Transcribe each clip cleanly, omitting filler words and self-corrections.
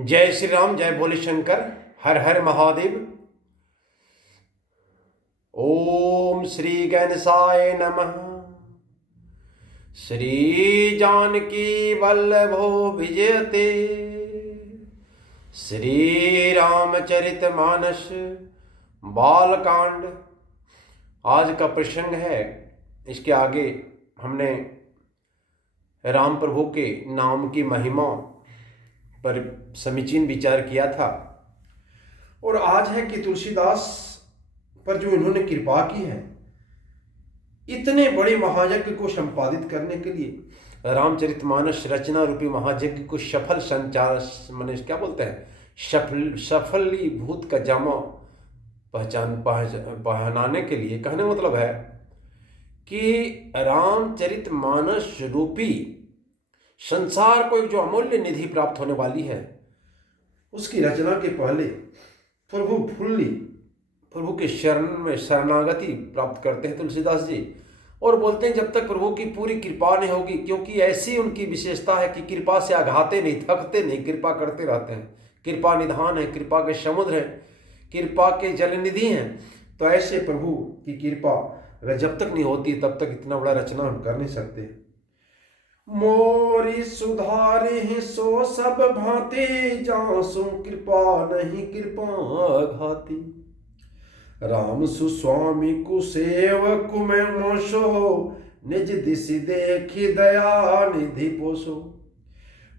जय श्री राम, जय भोले शंकर, हर हर महादेव। ओम श्री गणेशाय नमः। श्री जानकी वल्लभो विजयते। श्री रामचरित मानस बालकांड आज का प्रसंग है। इसके आगे हमने राम प्रभु के नाम की महिमा पर समीचीन विचार किया था। और आज है कि तुलसीदास पर जो इन्होंने कृपा की है, इतने बड़े महायज्ञ को संपादित करने के लिए रामचरितमानस रचना रूपी महायज्ञ को सफल संचार माने क्या बोलते हैं सफलीभूत का जामा पहनाने के लिए कहने मतलब है कि रामचरितमानस रूपी संसार को एक जो अमूल्य निधि प्राप्त होने वाली है, उसकी रचना के पहले प्रभु के शरण में शरणागति प्राप्त करते हैं तुलसीदास जी। और बोलते हैं जब तक प्रभु की पूरी कृपा नहीं होगी, क्योंकि ऐसी उनकी विशेषता है कि कृपा से आघाते नहीं, थकते नहीं, कृपा करते रहते हैं। कृपा निधान है, कृपा के समुद्र है, कृपा के जलनिधि हैं। तो ऐसे प्रभु की कृपा अगर जब तक नहीं होती तब तक इतना बड़ा रचना हम कर नहीं सकते। मोरी सुधारे सो सब भांति, जासु कृपा नहीं कृपा घाती। राम सुस्वामी कुसेवक में मोशो, निज दिशि देखी दया निधि पोसो।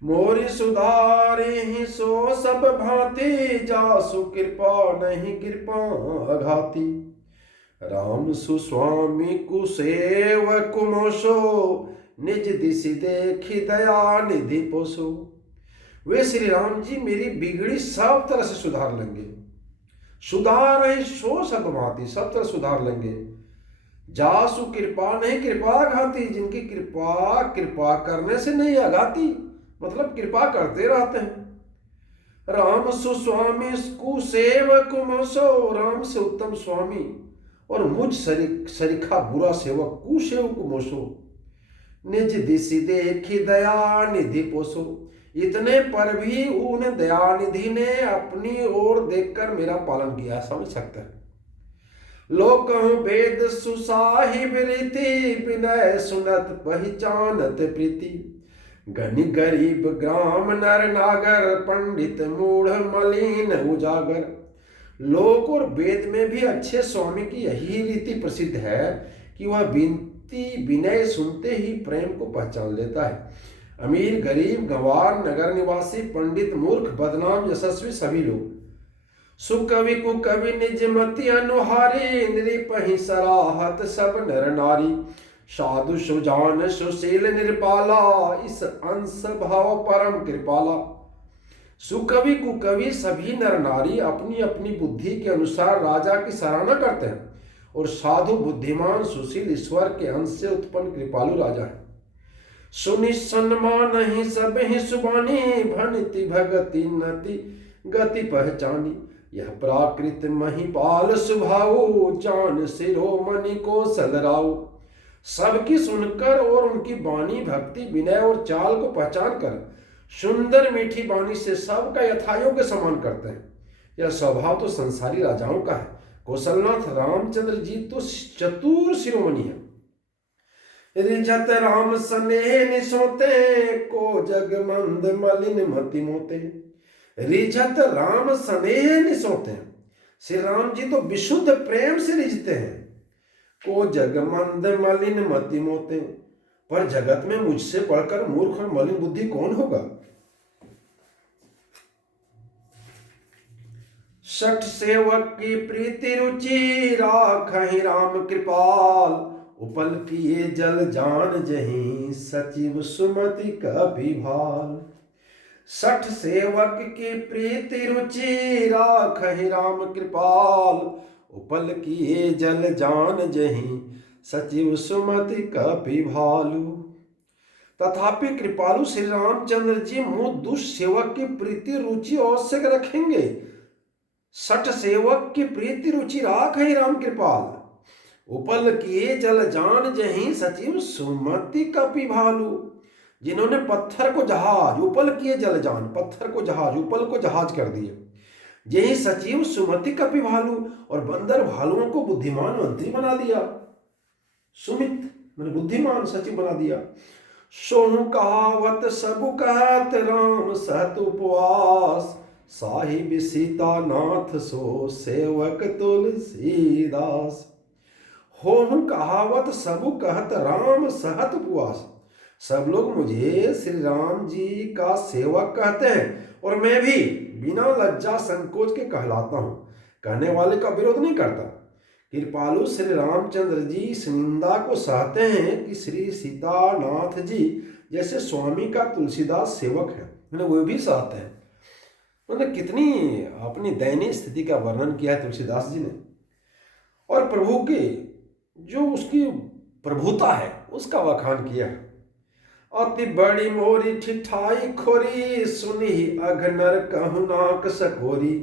मोरी सुधारे सो सब भांति, जासु कृपा नहीं कृपा घाती। राम सुस्वामी कुसेवक मोशो, निज दिशि देखी दया निधि पोसो। वे श्री राम जी मेरी बिगड़ी सब तरह से सुधार लेंगे। सुधार है सो सब भांति, सब तरह सुधार लेंगे। जासु कृपा नहीं कृपा घाती, जिनकी कृपा करने से नहीं आघाती, मतलब कृपा करते रहते हैं। राम सुस्वामी कुसेवक मोसो, राम से उत्तम स्वामी और मुझ सरीखा बुरा सेवक कुसेवक मोसो। निज दिशि देखी दया निधि पोसो। इतने पर भी उन दयानिधि ने अपनी ओर देखकर मेरा पालन किया, समझ सकते हैं। लोक वेद सुसाहिब रीति, विनय सुनत पहचानत प्रीति। गनि गरीब ग्राम नर नागर, पंडित मूढ़ मलिन उजागर। लोक और वेद में भी अच्छे स्वामी की यही रीति प्रसिद्ध है कि वह विनय सुनते ही प्रेम को पहचान लेता है। अमीर गरीब गंवार नगर निवासी पंडित मूर्ख बदनाम यशस्वी सभी लोग सुकवि कुकवि निज मति अनुहारी। नृपहि सराहत सब नर नारी, साधु सुजान सुशील निर्पाला। इस अंश भाव परम कृपाला। सुकवि कुकवि सभी नर नारी अपनी अपनी बुद्धि के अनुसार राजा की सराहना करते हैं, और साधु बुद्धिमान सुशील ईश्वर के अंश से उत्पन्न कृपालु राजा है। सुनि सन्मान ही सब ही सुबानी, भनिति भगति नति गति पहचानी। यह प्राकृत महिपाल सुभाऊ, जान शिरोमणि को सलराऊ। सबकी सुनकर और उनकी वाणी भक्ति विनय और चाल को पहचान कर सुंदर मीठी वाणी से सबका यथायोग्य सम्मान करते हैं। यह स्वभाव तो संसारी राजाओं का है। कौशलनाथ रामचंद्र जी तो चतुर शिरोमणि है। रिझत राम स्नेह निसोते, को जग मंद मलिन मति मोते। रिझत राम स्नेह निसोते, श्री राम जी तो विशुद्ध प्रेम से रिझते हैं। को जग मंद मलिन मति मोते, पर जगत में मुझसे बढ़कर मूर्ख और मलिन बुद्धि कौन होगा। सठ सेवक की प्रीति रुचि, राखहि राम कृपाल। उपल किए जल जान जहीं, सचिव सुमति कपि भाल। सठ सेवक की प्रीति रुचि, राखहि राम कृपाल। उपल किए जल जान जहीं, सचिव सुमति कपि भालू। तथापि कृपालु श्री रामचंद्र जी मुझ दुष्सेवक की प्रीति रुचि आवश्यक रखेंगे। सठ सेवक की प्रीति रुचि राखहि राम कृपाल। उपल किए जल जान जहीं, सचिव सुमति कपि भालू। जिन्होंने पत्थर को जहाज उपल किए जलजान, पत्थर को जहाज उपल को जहाज कर दिए। यही सचिव सुमति कपि भालू, और बंदर भालुओं को बुद्धिमान मंत्री बना दिया। सुमित मैंने बुद्धिमान सचिव बना दिया। सोहु कहावत सबु कहत राम सहत उपवास, साहिब सीता नाथ सो सेवक तुलसीदास। होहु कहावत सबु कहत राम सहत उपवास, सब लोग मुझे श्री राम जी का सेवक कहते हैं और मैं भी बिना लज्जा संकोच के कहलाता हूं। कहने वाले का विरोध नहीं करता। कृपालु श्री रामचंद्र जी इस निंदा को सहते हैं कि श्री सीतानाथ जी जैसे स्वामी का तुलसीदास सेवक है, मैंने वो भी सहते हैं। उन्होंने कितनी अपनी दयनीय स्थिति का वर्णन किया है तुलसीदास जी ने, और प्रभु के जो उसकी प्रभुता है उसका वखान किया है। अति बड़ी मोरी ठिठाई खोरी, सुनी अघनर कहु नाक सकोरी,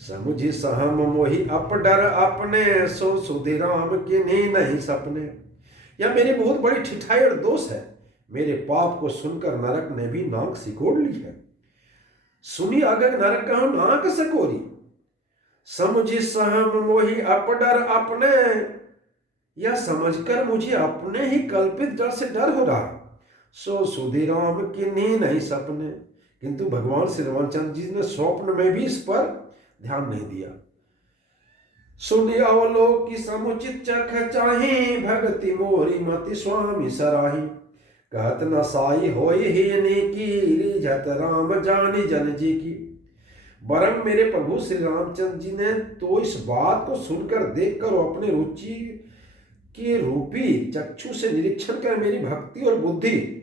समुझी सहम मोहि अपडर अपने, सो सुधि राम किन्हीं नहीं सपने। यह मेरी बहुत बड़ी ठिठाई और दोष है, मेरे पाप को सुनकर नरक ने भी नाक सिकोड़ ली है। सुनी अगन नरक कहु नाक सकोरी, समुझी सहम मोहि अपडर अपने, यह समझकर मुझे अपने ही कल्पित डर से डर हो रहा। सो सुधि राम किन्हीं नहीं सपने, किंतु भगवान श्री रामचंद्र जी ने स्वप्न में भी इस पर ध्यान नहीं दिया। सुनि अवलोकि समुचित चख चाही, भगति मोरी मति स्वामी सराही, कहत न साई होई हीनी की, रिझत राम जानी जन जी की। वरन मेरे प्रभु श्री रामचंद्र जी ने तो इस बात को सुनकर देखकर अपने रुचि के रूपी चक्षु से निरीक्षण कर मेरी भक्ति और बुद्धि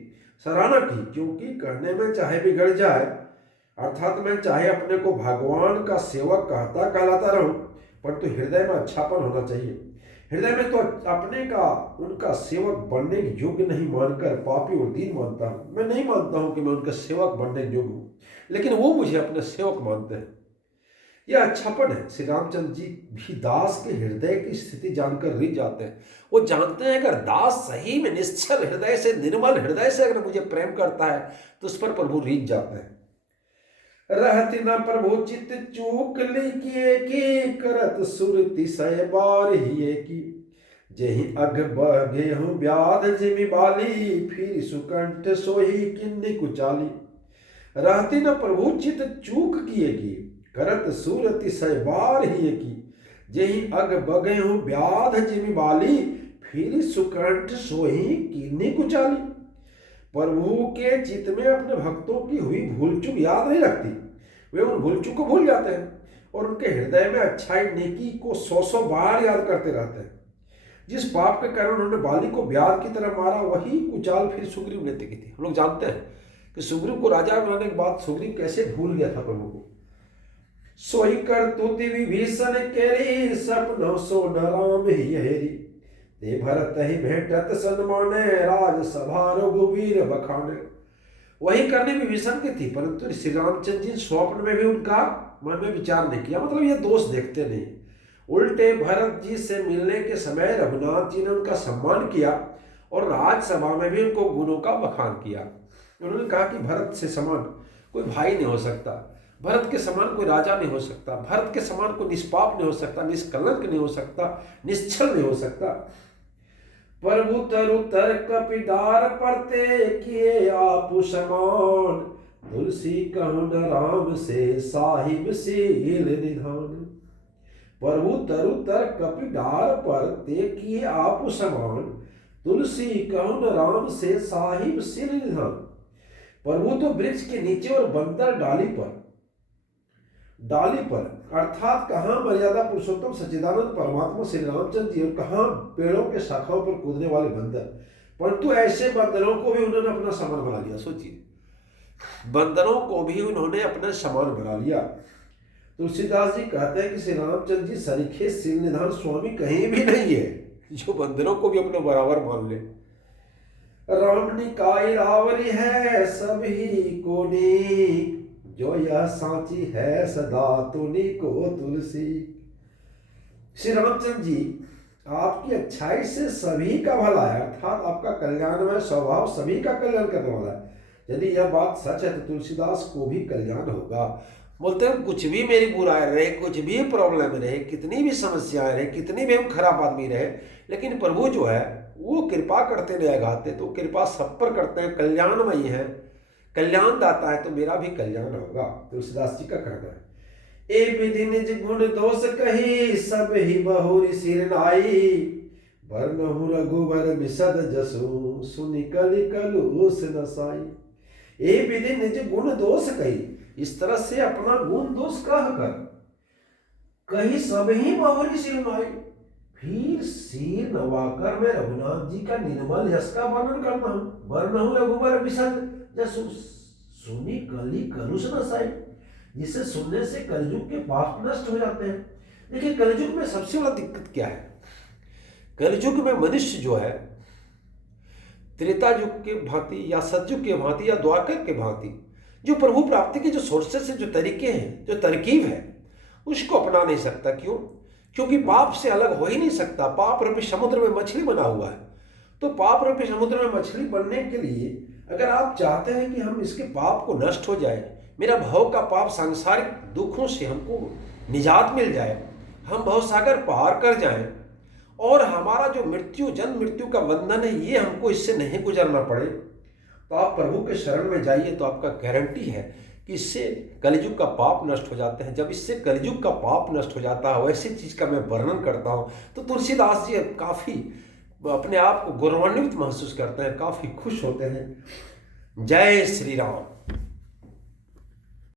सराहना की, क्योंकि कहने में चाहे बिगड़ जाए, अर्थात मैं चाहे अपने को भगवान का सेवक कहलाता रहूं, परंतु हृदय में अच्छापन होना चाहिए। हृदय में तो अपने का उनका सेवक बनने के योग्य नहीं मानकर पापी और दीन मानता हूं। मैं नहीं मानता हूं कि मैं उनका सेवक बनने के योग्य हूं, लेकिन वो मुझे अपने सेवक मानते हैं। यह अच्छापन है। श्री रामचंद्र जी भी दास के हृदय की स्थिति जानकर रिझ जाते हैं। वो जानते हैं अगर दास सही में निश्चल हृदय से, निर्मल हृदय से अगर मुझे प्रेम करता है तो उस पर प्रभु रिझ जाते हैं। रहति न प्रभु चित चूक लिखिए की, करत सुरति सय बार हिए की, जेहि अग बगे हूँ व्याध जिमि बाली, फिर सुकंठ सोही किन्नी कुचाली। रहति न प्रभु चित चूक किए की, करत सूरति सय बार हिए की, जेहि अग बगे हूँ व्याध जिमि बाली, फिर सुकंठ सोही किन्नी कुचाली। प्रभु के चित्त में अपने भक्तों की हुई भूल चूक याद नहीं रखती, वे उन भूल चूक को भूल जाते हैं और उनके हृदय में अच्छाई नेकी को 100 बार याद करते रहते हैं। जिस पाप के कारण उन्होंने बाली को व्याध की तरह मारा, वही कुचाल फिर सुग्रीव ने की थी। हम लोग जानते हैं कि सुग्रीव को राजा बनाने के बाद सुग्रीव कैसे भूल गया था प्रभु को। सोई कर तुति विभीषण केरी, सपनो सो न राम ही हेरी, ते भरत ही भेटत सन्माने, राज सभा रघुवीर बखाने। वही करने विभीषण की थी, परंतु श्री रामचंद्र जी स्वप्न में भी उनका मन में विचार नहीं किया, मतलब ये दोष देखते नहीं। उल्टे भरत जी से मिलने के समय रघुनाथ जी ने उनका सम्मान किया और राजसभा में भी उनको गुणों का बखान किया। उन्होंने कहा कि भरत से समान कोई भाई नहीं हो सकता, भरत के समान कोई राजा नहीं हो सकता, भरत के समान कोई निष्पाप नहीं हो सकता, निष्कलंक नहीं हो सकता, निश्चल नहीं हो सकता। प्रभु तरु तर कपिडार परते, किए आप समान, तुलसी कहु न राम से साहिब सील निधान। प्रभु तरु तर कपिडार परते, किए आप समान, तुलसी कहु न राम से साहिब सील निधान। प्रभु तो वृक्ष के नीचे और बंदर डाली पर अर्थात कहाँ मर्यादा पुरुषोत्तम सच्चिदानंद परमात्मा श्री रामचंद्र जी और कहाँ पेड़ों के शाखाओं पर कूदने वाले बंदर, परंतु ऐसे बंदरों को भी उन्होंने अपना समान बना लिया। सोचिए, बंदरों को भी उन्होंने अपना समान बना लिया। तुलसीदास जी कहते हैं कि श्री रामचंद्र जी सरीखे सील निधान स्वामी कहीं भी नहीं है जो बंदरों को भी अपने बराबर मान ले। राम निकाय रावरी है सभी को नीक, जो यह सांची है सदा तुनी को तुलसी। श्री रामचंद्र जी आपकी अच्छाई से सभी का भला है, अर्थात आपका कल्याणमय स्वभाव सभी का कल्याण करने वाला है। यदि यह बात सच है तो तुलसीदास को भी कल्याण होगा। बोलते हैं कुछ भी मेरी बुराई रहे, कुछ भी प्रॉब्लम रहे, कितनी भी समस्याएं रहे, कितनी भी हम खराब आदमी रहे, लेकिन प्रभु जो है वो कृपा करते नहीं अघाते, तो कृपा सब पर करते हैं, कल्याणमयी है, कल्याण दाता है, तो मेरा भी कल्याण होगा। तुलसीदास जी का कहना है। ए विधि निज गुण दोष कही, सब ही बहुरी सिर नाई, वरनहु रघुवर बिसद जसु, सुनि कलि कलुष नसाई। ए विधि निज गुण दोष कही, इस तरह से अपना गुण दोष कह कर कहीं सब ही बहुरी सिर नाई, फिर सिर नवाकर मैं रघुनाथ जी का निर्मल यश का वर्णन करता हूं। वरनहु रघुवर बिसद जसु, सुनि कलि कलुष नसाई, जिसे सुनने से कलयुग के पाप नष्ट हो जाते हैं। देखिए कलयुग में सबसे बड़ा दिक्कत क्या है, कलयुग में मनुष्य जो है त्रेता युग के भांति या सतयुग के भांति या द्वापर के भांति जो प्रभु प्राप्ति के जो सोर्सेस है, जो तरीके हैं, जो तरकीब है, उसको अपना नहीं सकता। क्यों? क्योंकि पाप से अलग हो ही नहीं सकता। पाप रूपी समुद्र में मछली बना हुआ है, तो पाप रूपी समुद्र में मछली बनने के लिए अगर आप चाहते हैं कि हम इसके पाप को नष्ट हो जाए, मेरा भव का पाप सांसारिक दुखों से हमको निजात मिल जाए, हम भवसागर पार कर जाएं, और हमारा जो मृत्यु, जन्म मृत्यु का बंधन है, ये हमको इससे नहीं गुजरना पड़े, तो आप प्रभु के शरण में जाइए, तो आपका गारंटी है कि इससे कलयुग का पाप नष्ट हो जाते हैं। जब इससे कलयुग का पाप नष्ट हो जाता है, वैसी चीज का मैं वर्णन करता हूँ, तो तुलसीदास जी काफी अपने आप को गौरवान्वित महसूस करते हैं, काफी खुश होते हैं। जय श्री राम।